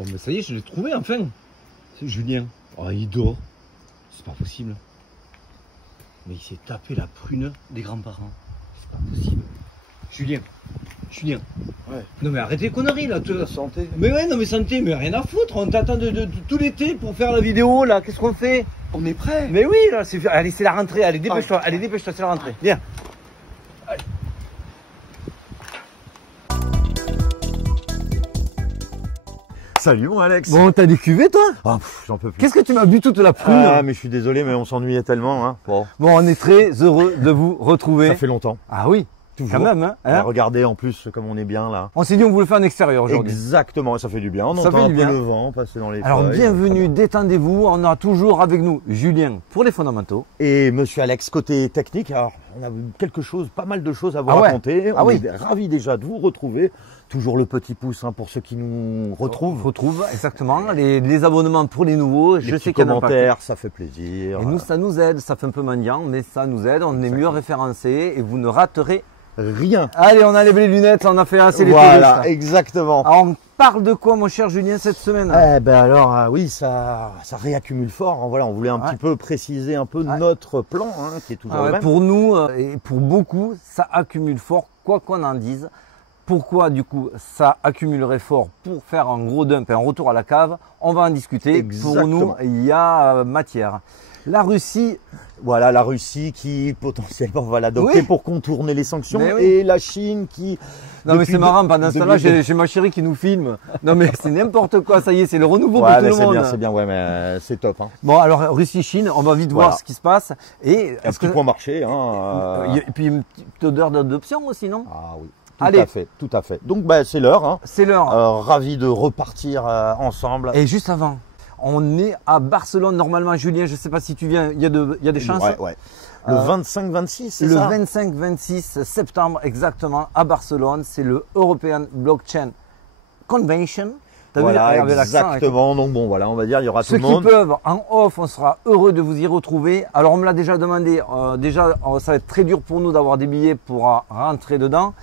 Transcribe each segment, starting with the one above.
Bon, mais ça y est, je l'ai trouvé enfin. C'est Julien. Oh, il dort. C'est pas possible. Mais il s'est tapé la prune des grands-parents. C'est pas possible. Julien. Julien. Ouais. Non mais arrête les conneries là. La santé. Mais ouais, non mais santé, mais rien à foutre. On t'attend de tout l'été pour faire la vidéo là. Qu'est-ce qu'on fait? On est prêt. Mais oui, là, c'est... Allez, c'est la rentrée. Allez, dépêche-toi. Allez, dépêche-toi, c'est la rentrée. Viens. Allez. Salut mon Alex. Bon, t'as des cuvées toi? Ah, j'en peux plus. Qu'est-ce que tu m'as bu toute la prune? Ah, mais je suis désolé, mais on s'ennuyait tellement. Hein. Bon, on est très heureux de vous retrouver. Ça fait longtemps. Ah oui, Toujours. quand même. Hein, Regardez en plus comme on est bien là. On s'est dit on voulait faire un extérieur aujourd'hui. Exactement, ça fait du bien. On Ça entend fait un du peu bien. le vent passer dans les Alors feuilles. bienvenue, détendez-vous. On a toujours avec nous Julien pour les fondamentaux. Et monsieur Alex, côté technique, alors on a quelque chose, pas mal de choses à vous Ah ouais. raconter. Ah on oui. est ravis déjà de vous retrouver. Toujours le petit pouce hein, pour ceux qui nous retrouvent. Retrouve, exactement. Les abonnements pour les nouveaux. Les Je sais petits qu'il y en a un paquet. commentaires, ça fait plaisir. Et nous, ça nous aide. Ça fait un peu mendiant, mais ça nous aide. On est mieux référencés et vous ne raterez. Rien. Allez, on enlève les lunettes. On a fait assez les Voilà, touristes. exactement. Alors, on parle de quoi, mon cher Julien, cette semaine? Eh ben alors oui, ça réaccumule fort. Hein. Voilà, on voulait un petit peu préciser un peu notre plan, hein, qui est toujours Ah ouais, le même. pour nous et pour beaucoup, ça accumule fort, quoi qu'on en dise. Pourquoi du coup ça accumulerait fort pour faire un gros dump et un retour à la cave? On va en discuter. Exactement. Pour nous, il y a matière. La Russie, Voilà, la Russie qui potentiellement va l'adopter Oui. pour contourner les sanctions Mais oui. et la Chine qui. non mais depuis c'est marrant, pendant ce temps-là, depuis- j'ai ma chérie qui nous filme. Non mais c'est n'importe quoi, ça y est, c'est le renouveau Ouais, pour mais tout le monde. c'est bien, ouais, mais c'est top. Hein. Bon alors Russie-Chine, on va vite Voilà. voir ce qui se passe. Et Un petit point marché. Hein, et puis une petite odeur d'adoption aussi, non? Ah oui. Allez. Tout à fait. Donc bah, c'est l'heure. Hein. C'est l'heure. Ravi de repartir ensemble. Et juste avant, on est à Barcelone normalement, Julien. Je ne sais pas si tu viens. Il y a des chances. Ouais. Le 25-26, c'est Le ça 25-26 septembre exactement à Barcelone, c'est le European Blockchain Convention. T'as Voilà, vu avec l'accent, avec- exactement. Donc bon, voilà, on va dire, il y aura Ceux tout le qui monde. peuvent, en off, on sera heureux de vous y retrouver. Alors on me l'a déjà demandé, ça va être très dur pour nous d'avoir des billets pour rentrer dedans.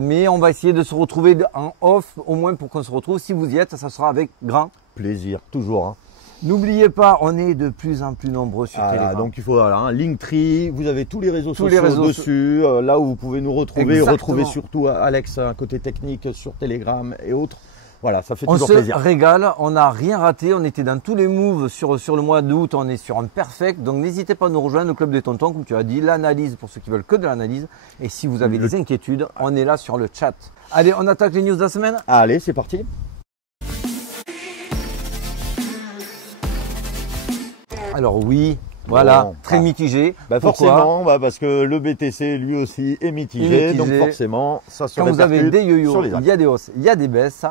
Mais on va essayer de se retrouver en off, au moins pour qu'on se retrouve. Si vous y êtes, ça sera avec grand Plaisir, toujours. Hein. N'oubliez pas, on est de plus en plus nombreux sur Telegram. Donc il faut un Linktree, vous avez tous les réseaux Tous les sociaux réseaux dessus, là où vous pouvez nous retrouver, Exactement. retrouver surtout Alex, un côté technique sur Telegram et autres. Voilà, ça fait On toujours se plaisir. régale, on n'a rien raté, on était dans tous les moves sur le mois d'août, on est sur un perfect, donc n'hésitez pas à nous rejoindre au Club des Tontons, comme tu as dit, l'analyse pour ceux qui veulent que de l'analyse, et si vous avez des inquiétudes, on est là sur le chat. Allez, on attaque les news de la semaine. Allez, c'est parti. Alors oui, voilà, Bon, très mitigé. Bah Pourquoi? forcément, parce que le BTC lui aussi est mitigé, donc forcément ça se Quand vous avez répercute des yo-yo, sur les il actes. y a des hausses, il y a des baisses.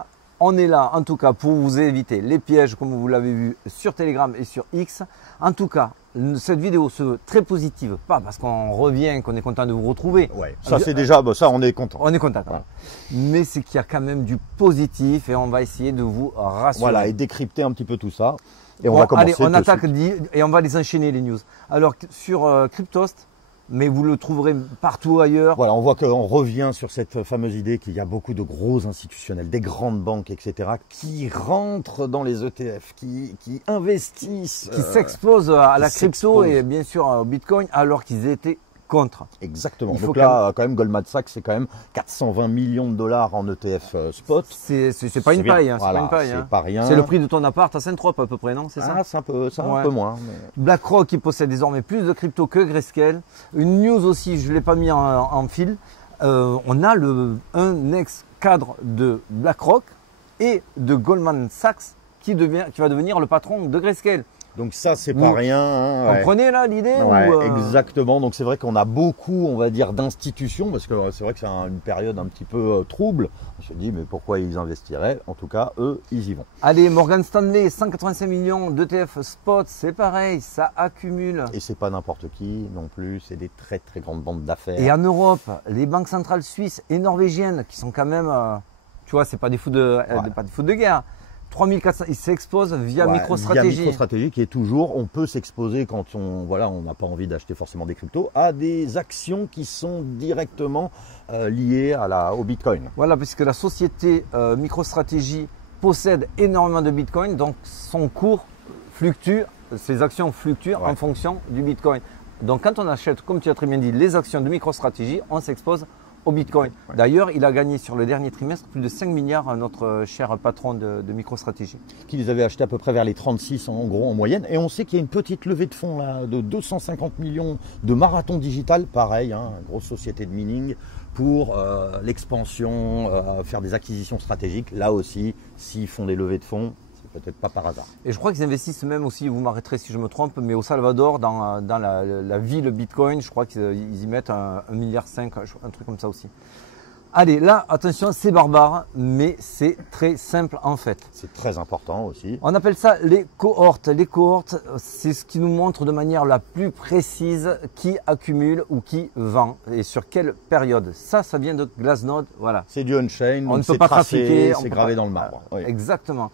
On est là, en tout cas, pour vous éviter les pièges, comme vous l'avez vu sur Telegram et sur X. En tout cas, cette vidéo se veut très positive, pas parce qu'on revient, qu'on est content de vous retrouver. Ouais, ça c'est déjà, ça on est content. On est content. Voilà. Mais c'est qu'il y a quand même du positif et on va essayer de vous rassurer. Voilà, et décrypter un petit peu tout ça. Et on va allez, commencer. on de attaque suite. et on va les enchaîner les news. Alors sur Cryptost, mais vous le trouverez partout ailleurs. Voilà, on voit qu'on revient sur cette fameuse idée qu'il y a beaucoup de gros institutionnels, des grandes banques, etc., qui rentrent dans les ETF, qui investissent. Qui s'exposent à la qui crypto s'exposent. et bien sûr au Bitcoin alors qu'ils étaient contre. Exactement. Il faut Donc là, quand même, Goldman Sachs, c'est quand même 420 millions de dollars en ETF spot. C'est pas une bien. paille, hein, Voilà, c'est pas une paille. c'est hein. pas rien. C'est le prix de ton appart à Saint-Trope à peu près, non? C'est ça? Ah, c'est un peu, Ouais. un peu moins. Mais... BlackRock qui possède désormais plus de crypto que Grayscale. Une news aussi, je ne l'ai pas mis en fil. On a un ex-cadre de BlackRock et de Goldman Sachs qui va devenir le patron de Grayscale. Donc ça, c'est pas rien. Hein, ouais. Comprenez là l'idée Ouais, ou, exactement. Donc c'est vrai qu'on a beaucoup, on va dire, d'institutions, parce que c'est vrai que c'est une période un petit peu trouble. On se dit, mais pourquoi ils investiraient? En tout cas, eux, ils y vont. Allez, Morgan Stanley, 185 millions d'ETF spot, c'est pareil, ça accumule. Et c'est pas n'importe qui non plus, c'est des très très grandes bandes d'affaires. Et en Europe, les banques centrales suisses et norvégiennes, qui sont quand même, tu vois, c'est pas des fous pas des fous de guerre. 3400, ils s'exposent via MicroStrategy. Via MicroStrategy qui est toujours, on peut s'exposer quand on n'a pas envie d'acheter forcément des cryptos, à des actions qui sont directement liées au Bitcoin. Voilà, puisque la société MicroStrategy possède énormément de Bitcoin, donc son cours fluctue, ses actions fluctuent en fonction du Bitcoin. Donc quand on achète, comme tu as très bien dit, les actions de MicroStrategy, on s'expose au Bitcoin. Ouais. D'ailleurs, il a gagné sur le dernier trimestre plus de 5 milliards à notre cher patron de MicroStrategy. Qui les avait achetés à peu près vers les 36 en gros en moyenne. Et on sait qu'il y a une petite levée de fonds là, de 250 millions de Marathon Digital, pareil, hein, grosse société de mining, pour l'expansion, faire des acquisitions stratégiques. Là aussi, s'ils font des levées de fonds, peut-être pas par hasard. Et je crois qu'ils investissent même aussi, vous m'arrêterez si je me trompe, mais au Salvador, dans la ville Bitcoin, je crois qu'ils y mettent 1,5 milliard, un truc comme ça aussi. Allez, là, attention, c'est barbare, mais c'est très simple en fait. C'est très important aussi. On appelle ça les cohortes. Les cohortes, c'est ce qui nous montre de manière la plus précise qui accumule ou qui vend et sur quelle période. Ça vient de Glassnode, voilà. C'est du on-chain, on ne peut pas trafiquer, c'est gravé dans le marbre. Oui. Exactement.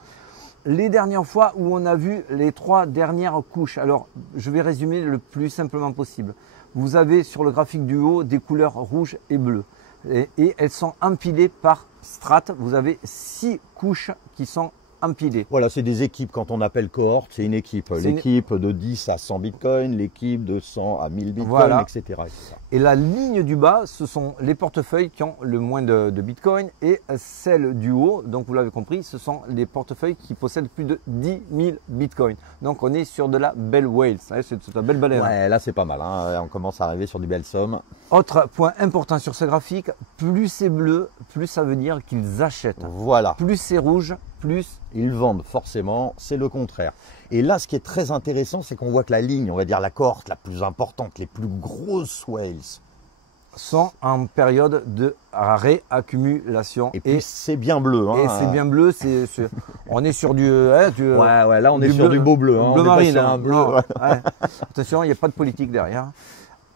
Les dernières fois où on a vu les 3 dernières couches, alors je vais résumer le plus simplement possible. Vous avez sur le graphique du haut des couleurs rouge et bleu et elles sont empilées par strates. Vous avez 6 couches qui sont empilées. Voilà, c'est des équipes. Quand on appelle cohorte, c'est une équipe. L'équipe de 10 à 100 bitcoins, l'équipe de 100 à 1000 bitcoins, voilà. etc. Et la ligne du bas, ce sont les portefeuilles qui ont le moins de bitcoin et celle du haut, donc vous l'avez compris, ce sont les portefeuilles qui possèdent plus de 10 000 bitcoins. Donc on est sur de la belle whale, c'est la belle baleine. Ouais, là c'est pas mal, hein. On commence à arriver sur du belles sommes. Autre point important sur ce graphique, plus c'est bleu, plus ça veut dire qu'ils achètent. Voilà. Plus c'est rouge, plus ils vendent forcément, c'est le contraire. Et là, ce qui est très intéressant, c'est qu'on voit que la ligne, on va dire la cohorte la plus importante, les plus grosses whales, sont en période de réaccumulation. Et puis c'est bien bleu. Hein. Et c'est bien bleu, on est sur du... ouais, là on est sur du beau bleu. Hein. Bleu marine. Un bleu. Ouais. Attention, il n'y a pas de politique derrière.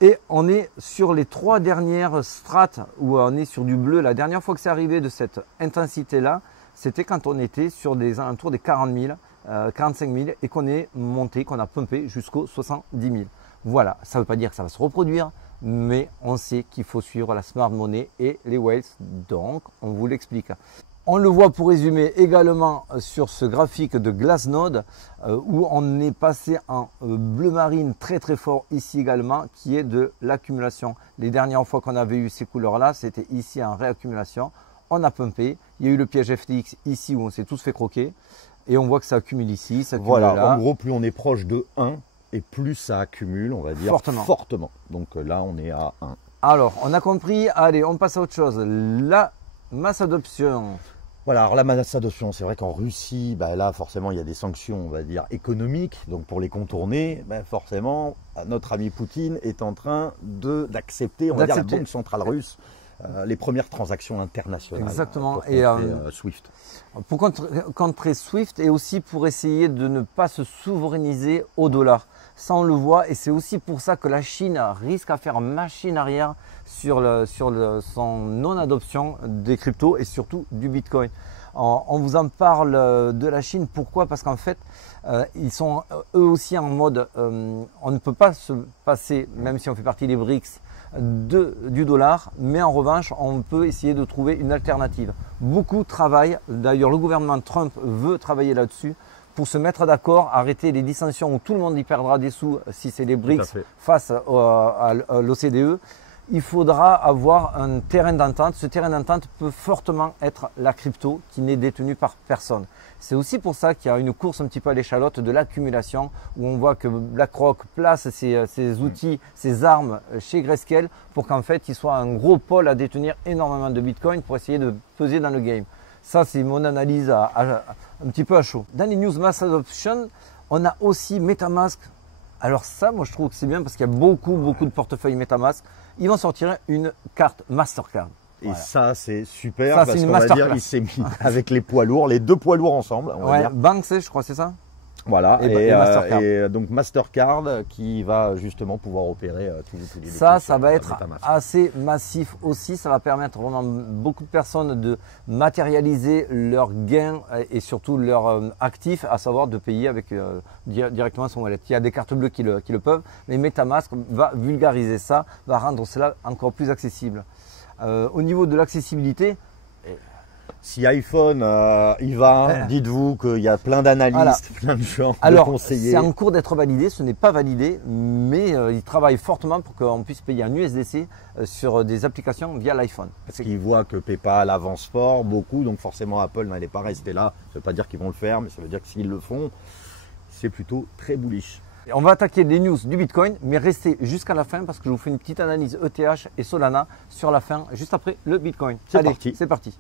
Et on est sur les 3 dernières strates où on est sur du bleu. La dernière fois que c'est arrivé de cette intensité-là, c'était quand on était sur des alentours des 40 000, 45 000 et qu'on est monté, qu'on a pumpé jusqu'aux 70 000. Voilà, ça ne veut pas dire que ça va se reproduire, mais on sait qu'il faut suivre la smart money et les whales, donc on vous l'explique. On le voit pour résumer également sur ce graphique de Glassnode où on est passé en bleu marine très très fort ici également qui est de l'accumulation. Les dernières fois qu'on avait eu ces couleurs là, c'était ici en réaccumulation. On a pumpé, il y a eu le piège FTX ici où on s'est tous fait croquer et on voit que ça accumule ici, ça accumule voilà, là. En gros, plus on est proche de 1 et plus ça accumule, on va dire fortement. Donc là, on est à 1. Alors, on a compris, allez, on passe à autre chose. La masse adoption. Voilà, alors la masse adoption, c'est vrai qu'en Russie, là forcément il y a des sanctions, on va dire, économiques. Donc pour les contourner, forcément, notre ami Poutine est en train d'accepter, on va dire, la Banque centrale russe. Les premières transactions internationales. Exactement. Et SWIFT. Pour contrer SWIFT et aussi pour essayer de ne pas se souverainiser au dollar. Ça, on le voit et c'est aussi pour ça que la Chine risque à faire machine arrière sur son non-adoption des cryptos et surtout du Bitcoin. On vous en parle de la Chine. Pourquoi? Parce qu'en fait, ils sont eux aussi en mode, on ne peut pas se passer, même si on fait partie des BRICS, du dollar, mais en revanche, on peut essayer de trouver une alternative. Beaucoup travaillent, d'ailleurs le gouvernement Trump veut travailler là-dessus pour se mettre d'accord, arrêter les dissensions où tout le monde y perdra des sous si c'est les BRICS face à l'OCDE. Il faudra avoir un terrain d'entente. Ce terrain d'entente peut fortement être la crypto qui n'est détenue par personne. C'est aussi pour ça qu'il y a une course un petit peu à l'échalote de l'accumulation où on voit que BlackRock place ses outils, ses armes chez Grayscale pour qu'en fait il soit un gros pôle à détenir énormément de Bitcoin pour essayer de peser dans le game. Ça, c'est mon analyse un petit peu à chaud. Dans les news mass adoption, on a aussi MetaMask. Alors ça, moi je trouve que c'est bien parce qu'il y a beaucoup de portefeuilles MetaMask. Ils vont sortir une carte Mastercard. Et voilà. Ça, c'est super ça, parce qu'on va dire il s'est mis avec les poids lourds, les 2 poids lourds ensemble. On va dire. Banks, je crois, c'est ça. Voilà, et Mastercard. Et donc Mastercard qui va justement pouvoir opérer tous les ça va être assez massif aussi. Ça va permettre vraiment beaucoup de personnes de matérialiser leurs gains et surtout leurs actifs, à savoir de payer avec directement son wallet. Il y a des cartes bleues qui le peuvent, mais MetaMask va vulgariser ça, va rendre cela encore plus accessible. Au niveau de l'accessibilité, Si iPhone y va, dites-vous qu'il y a plein d'analystes, plein de gens, alors, de conseillers. C'est en cours d'être validé, ce n'est pas validé, mais ils travaillent fortement pour qu'on puisse payer un USDC sur des applications via l'iPhone. Parce qu'ils voient que PayPal avance fort, beaucoup, donc forcément Apple n'allait pas rester là. Ça ne veut pas dire qu'ils vont le faire, mais ça veut dire que s'ils le font, c'est plutôt très bullish. On va attaquer les news du Bitcoin, mais restez jusqu'à la fin parce que je vous fais une petite analyse ETH et Solana sur la fin, juste après le Bitcoin. C'est parti. C'est parti.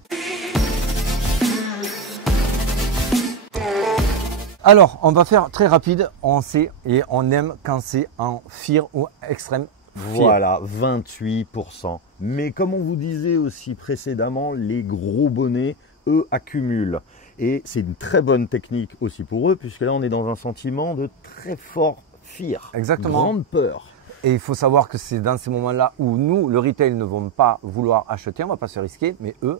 Alors, on va faire très rapide. On sait et on aime quand c'est en FEAR ou extrême FEAR. Voilà, 28%. Mais comme on vous disait aussi précédemment, les gros bonnets, eux, accumulent. Et c'est une très bonne technique aussi pour eux, puisque là, on est dans un sentiment de très fort FEAR. Exactement. Grande peur. Et il faut savoir que c'est dans ces moments-là où nous, le retail, ne vont pas vouloir acheter, on ne va pas se risquer, mais eux,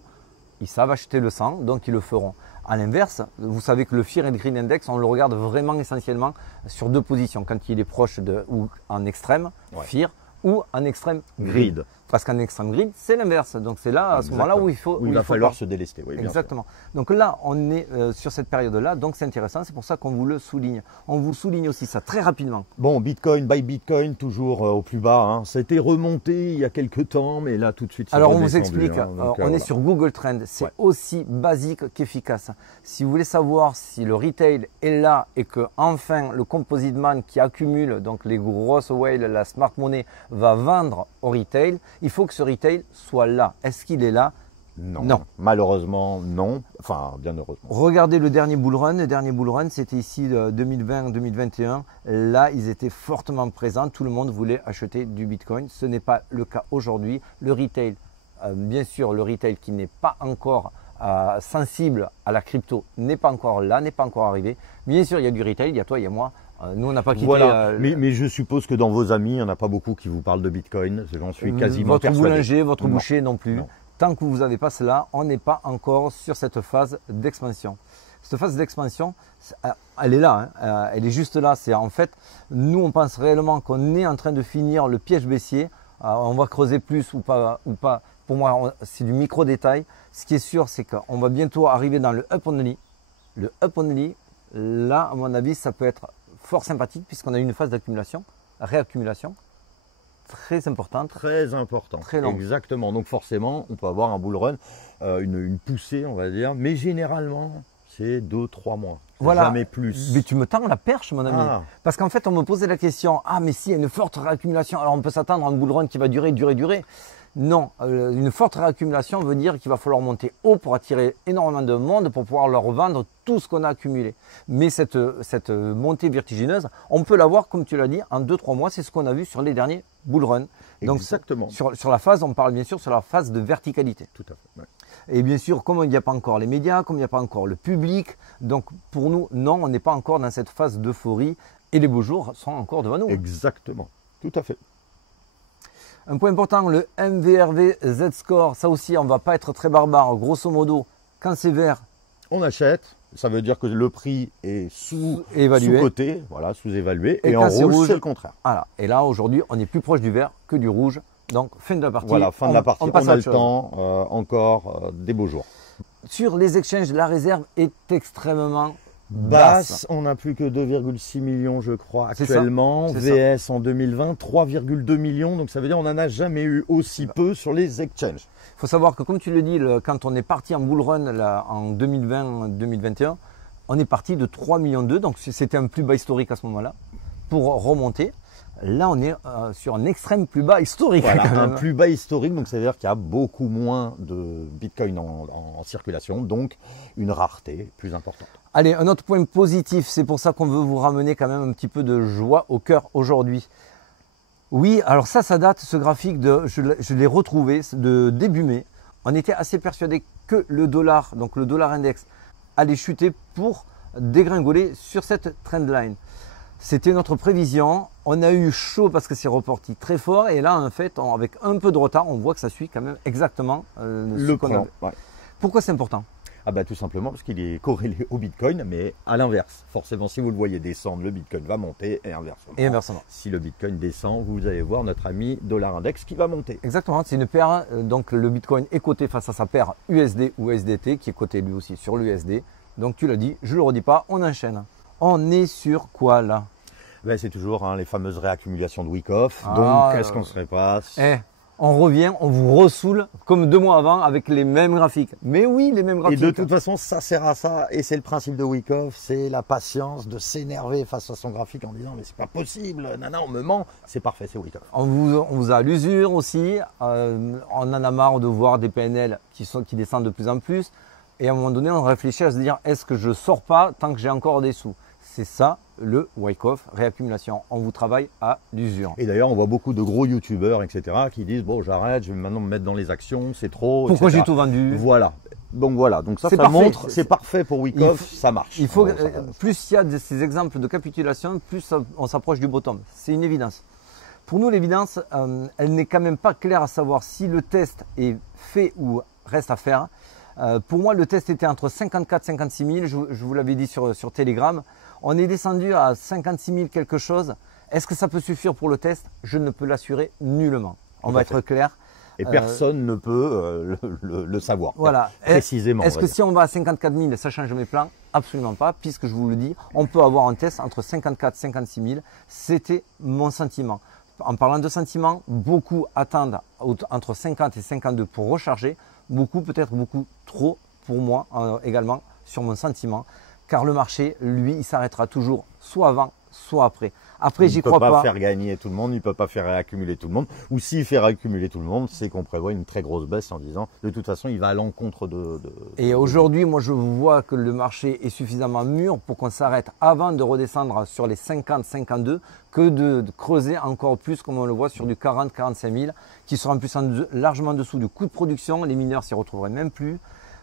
ils savent acheter le 100, donc ils le feront. À l'inverse, vous savez que le Fear and Greed Index, on le regarde vraiment essentiellement sur deux positions, quand il est proche de ou en extrême, Fear, ou en extrême Greed. Parce qu'en extrême Greed, c'est l'inverse. Donc c'est là, à ce moment-là, où il va falloir se délester. Oui, exactement. Donc là, on est sur cette période-là, donc c'est intéressant, c'est pour ça qu'on vous le souligne. On vous souligne aussi ça très rapidement. Bon, Bitcoin by Bitcoin, toujours au plus bas. Hein. Ça a été remonté il y a quelques temps, mais là tout de suite, c'est alors on redescendu, vous explique, hein. Donc, on est sur Google Trends, c'est aussi basique qu'efficace. Si vous voulez savoir si le retail est là et que enfin le composite man qui accumule, donc les grosses whales, la smart money, va vendre au retail, il faut que ce retail soit là. Est-ce qu'il est là? Non. Malheureusement, non. Enfin, bien heureusement. Regardez le dernier bull run. Le dernier bull run, c'était ici 2020-2021. Là, ils étaient fortement présents. Tout le monde voulait acheter du Bitcoin. Ce n'est pas le cas aujourd'hui. Le retail, bien sûr, le retail qui n'est pas encore sensible à la crypto n'est pas encore là, n'est pas encore arrivé. Bien sûr, il y a du retail. Il y a toi, il y a moi. Nous, on n'a pas quitté. Voilà. Mais je suppose que dans vos amis, il n'y en a pas beaucoup qui vous parlent de Bitcoin. J'en suis quasiment persuadé. Votre boulanger, votre Non. boucher non plus. Non. Tant que vous n'avez pas cela, on n'est pas encore sur cette phase d'expansion. Cette phase d'expansion, elle est là, hein, elle est juste là. C'est en fait, nous on pense réellement qu'on est en train de finir le piège baissier. On va creuser plus ou pas. Pour moi, c'est du micro détail. Ce qui est sûr, c'est qu'on va bientôt arriver dans le up only. Le up only, là, à mon avis, ça peut être fort sympathique puisqu'on a eu une phase d'accumulation, réaccumulation. Très importante. Très important. Très longue. Exactement. Donc forcément, on peut avoir un bull run, une poussée, on va dire. Mais généralement, c'est 2-3 mois. Voilà. Jamais plus. Mais tu me tends la perche, mon ami. Ah. Parce qu'en fait, on me posait la question, mais s'il y a une forte réaccumulation, alors on peut s'attendre à un bull run qui va durer. Non, une forte réaccumulation veut dire qu'il va falloir monter haut pour attirer énormément de monde pour pouvoir leur vendre tout ce qu'on a accumulé. Mais cette montée vertigineuse, on peut l'avoir, comme tu l'as dit, en 2-3 mois. C'est ce qu'on a vu sur les derniers bull run. Donc, exactement. Sur la phase, on parle bien sûr sur la phase de verticalité. Tout à fait. Ouais. Et bien sûr, comme il n'y a pas encore les médias, comme il n'y a pas encore le public, donc pour nous, non, on n'est pas encore dans cette phase d'euphorie et les beaux jours sont encore devant nous. Exactement. Tout à fait. Un point important, le MVRV Z-Score, ça aussi, on ne va pas être très barbare. Grosso modo, quand c'est vert, on achète. Ça veut dire que le prix est sous-évalué, sous-coté, voilà, sous-évalué. Et quand en rouge, rouge, c'est le contraire. Voilà. Et là, aujourd'hui, on est plus proche du vert que du rouge. Donc, fin de la partie. Voilà, fin de la partie. On passe a à le temps, encore des beaux jours. Sur les exchanges, la réserve est extrêmement basse. On n'a plus que 2,6 millions, je crois, actuellement. VS en 2020, 3,2 millions. Donc ça veut dire qu'on n'en a jamais eu aussi peu sur les exchanges. Il faut savoir que, comme tu le dis, quand on est parti en bull run là, en 2020-2021, on est parti de 3,2 millions. Donc c'était un plus bas historique à ce moment-là. Pour remonter, là on est sur un extrême plus bas historique. Voilà, un plus bas historique. Donc ça veut dire qu'il y a beaucoup moins de Bitcoin en circulation. Donc une rareté plus importante. Allez, un autre point positif, c'est pour ça qu'on veut vous ramener quand même un petit peu de joie au cœur aujourd'hui. Oui, alors ça date, ce graphique, je l'ai retrouvé de début mai. On était assez persuadé que le dollar, donc le dollar index, allait chuter pour dégringoler sur cette trendline. C'était notre prévision. On a eu chaud parce que c'est reparti très fort. Et là, en fait, avec un peu de retard, on voit que ça suit quand même exactement le plan. Ouais. Pourquoi c'est important? Ah bah tout simplement parce qu'il est corrélé au Bitcoin, mais à l'inverse. Forcément, si vous le voyez descendre, le Bitcoin va monter et inversement. Et inversement. Si le Bitcoin descend, vous allez voir notre ami dollar index qui va monter. Exactement, c'est une paire. Donc le Bitcoin est coté face à sa paire USD ou USDT qui est coté lui aussi sur l'USD. Donc tu l'as dit, je ne le redis pas, on enchaîne. On est sur quoi là? Ben, c'est toujours les fameuses réaccumulations de Wyckoff. Ah, Donc qu'est-ce qu'on se repasse? On revient, on vous ressoule comme 2 mois avant avec les mêmes graphiques. Mais oui, les mêmes Et graphiques. de toute façon, ça sert à ça. Et c'est le principe de Wyckoff, c'est la patience de s'énerver face à son graphique en disant mais c'est pas possible, nana, on me ment. C'est parfait, c'est Wyckoff. On vous a à l'usure aussi. On en a marre de voir des PNL qui descendent de plus en plus. Et à un moment donné, on réfléchit à se dire est-ce que je sors pas tant que j'ai encore des sous? C'est ça le Wyckoff, réaccumulation. On vous travaille à l'usure. Et d'ailleurs, on voit beaucoup de gros youtubeurs, etc., qui disent bon, j'arrête, je vais maintenant me mettre dans les actions, c'est trop. Pourquoi etc. j'ai tout vendu? Voilà. Donc voilà, donc ça C'est parfait. montre, c'est parfait pour Wyckoff, ça marche. Il faut, plus il y a de ces exemples de capitulation, plus on s'approche du bottom. C'est une évidence. Pour nous, l'évidence, elle n'est quand même pas claire à savoir si le test est fait ou reste à faire. Pour moi, le test était entre 54 et 56 000, je vous l'avais dit sur Telegram. On est descendu à 56 000 quelque chose. Est-ce que ça peut suffire pour le test? Je ne peux l'assurer nullement. On va être clair. Et personne ne peut le savoir. Voilà. Précisément. Est-ce que si on va à 54 000, ça change mes plans? Absolument pas, puisque je vous le dis, on peut avoir un test entre 54 et 56 000. C'était mon sentiment. En parlant de sentiment, beaucoup attendent entre 50 et 52 pour recharger. Beaucoup, peut-être beaucoup trop pour moi également, sur mon sentiment. Car le marché, lui, il s'arrêtera toujours soit avant, soit après. Après, j'y crois pas. Il ne peut pas faire gagner tout le monde, il ne peut pas faire réaccumuler tout le monde. Ou s'il fait réaccumuler tout le monde, c'est qu'on prévoit une très grosse baisse en disant de toute façon, il va à l'encontre Et aujourd'hui, moi, je vois que le marché est suffisamment mûr pour qu'on s'arrête avant de redescendre sur les 50-52 que de creuser encore plus, comme on le voit, sur du 40-45 000, qui sera en plus largement en dessous du coût de production. Les mineurs s'y retrouveraient même plus.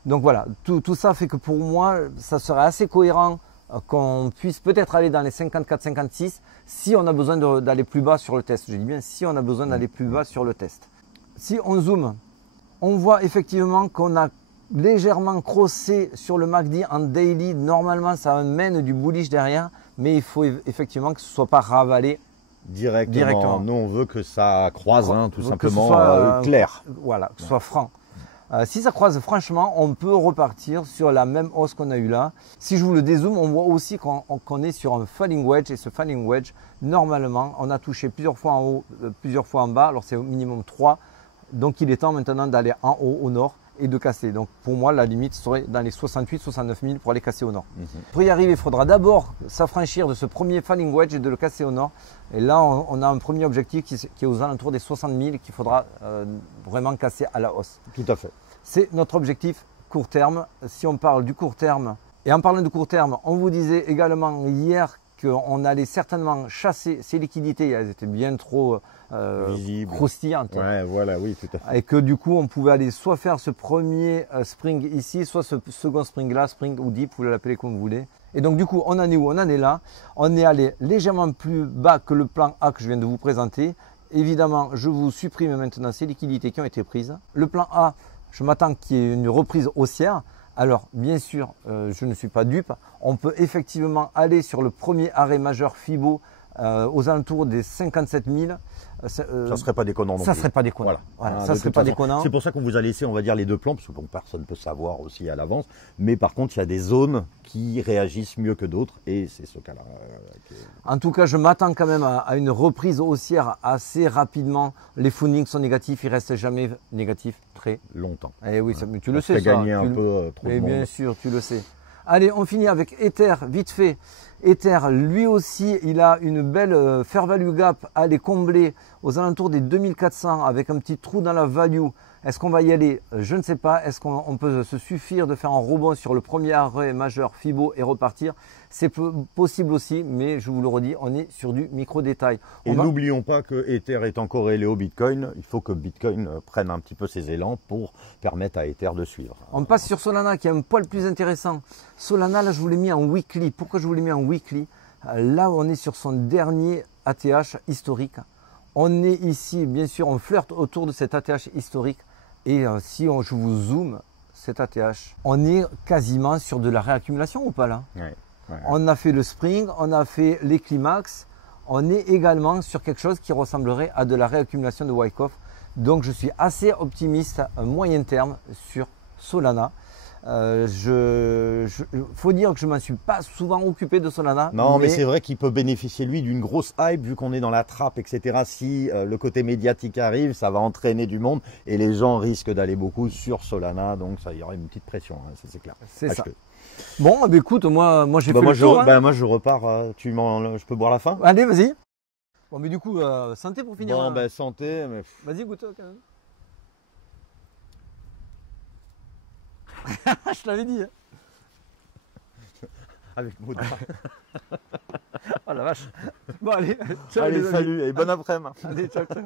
Donc voilà, tout ça fait que pour moi, ça serait assez cohérent qu'on puisse peut-être aller dans les 54-56 si on a besoin d'aller plus bas sur le test. Je dis bien si on a besoin d'aller plus bas sur le test. Si on zoome, on voit effectivement qu'on a légèrement crossé sur le MACD en daily. Normalement, ça mène du bullish derrière, mais il faut effectivement que ce ne soit pas ravalé directement. Nous, on veut que ça croise, tout simplement, soit, clair. Voilà, que ce soit franc. Si ça croise franchement, on peut repartir sur la même hausse qu'on a eu là. Si je vous le dézoome, on voit aussi qu'on est sur un falling wedge. Et ce falling wedge, normalement, on a touché plusieurs fois en haut, plusieurs fois en bas. Alors c'est au minimum 3. Donc il est temps maintenant d'aller en haut au nord et de casser. Donc pour moi, la limite serait dans les 68-69 000 pour aller casser au nord. Pour y arriver, il faudra d'abord s'affranchir de ce premier falling wedge et de le casser au nord. Et là, on a un premier objectif qui est aux alentours des 60 000 qu'il faudra vraiment casser à la hausse. Tout à fait. C'est notre objectif court terme. Si on parle du court terme, et en parlant de court terme, on vous disait également hier qu'on allait certainement chasser ces liquidités. Elles étaient bien trop croustillantes. Ouais, voilà, oui, tout à fait. Et que du coup, on pouvait aller soit faire ce premier spring ici, soit ce second spring là, spring ou deep, vous l'appelez comme vous voulez. Et donc du coup, on en est où? On en est là. On est allé légèrement plus bas que le plan A que je viens de vous présenter. Évidemment, je vous supprime maintenant ces liquidités qui ont été prises. Le plan A, je m'attends qu'il y ait une reprise haussière. Alors, bien sûr, je ne suis pas dupe. On peut effectivement aller sur le premier arrêt majeur FIBO aux alentours des 57 000. Ça ne serait pas déconnant non Ça plus. serait pas déconnant. Voilà. Ça serait pas déconnant. C'est pour ça qu'on vous a laissé, on va dire, les deux plans, parce que bon, personne ne peut savoir aussi à l'avance. Mais par contre, il y a des zones qui réagissent mieux que d'autres, et c'est ce cas-là. En tout cas, je m'attends quand même à une reprise haussière assez rapidement. Les foundings sont négatifs, ils restent jamais négatifs très longtemps. Et oui, ouais. Tu le sais. Ça gagner un peu trop de monde. Bien sûr, tu le sais. Allez, on finit avec Ether, vite fait. Ether, lui aussi, il a une belle fair value gap à aller combler aux alentours des 2400 avec un petit trou dans la value. Est-ce qu'on va y aller? Je ne sais pas. Est-ce qu'on peut se suffire de faire un rebond sur le premier arrêt majeur FIBO et repartir? C'est possible aussi, mais je vous le redis, on est sur du micro-détail. Et n'oublions pas que Ether étant corrélé au Bitcoin, il faut que Bitcoin prenne un petit peu ses élans pour permettre à Ether de suivre. On passe sur Solana qui est un poil plus intéressant. Solana, là, je vous l'ai mis en weekly. Pourquoi je vous l'ai mis en weekly? Là, on est sur son dernier ATH historique. On est ici, bien sûr, on flirte autour de cet ATH historique. Et si je vous zoome, cet ATH, on est quasiment sur de la réaccumulation ou pas là? Ouais. On a fait le Spring, on a fait les Climax, on est également sur quelque chose qui ressemblerait à de la réaccumulation de Wyckoff. Donc je suis assez optimiste à moyen terme sur Solana. Faut dire que je ne m'en suis pas souvent occupé de Solana. Non, mais c'est vrai qu'il peut bénéficier, lui, d'une grosse hype, vu qu'on est dans la trappe, etc. Si le côté médiatique arrive, ça va entraîner du monde et les gens risquent d'aller beaucoup sur Solana. Donc, ça, il y aura une petite pression, hein, ça c'est clair. C'est ça. Bon, bah, écoute, moi j'ai fait le tour. Moi, je repars. Je peux boire la fin? Allez, vas-y. Bon, mais du coup, santé pour finir. Bon, ben, santé. Mais... Vas-y, goûte quand même. Je t'avais dit. Hein. Avec Maud. Oh la vache. Bon, allez, ciao, allez, salut et bon après-midi. Allez, ciao, ciao.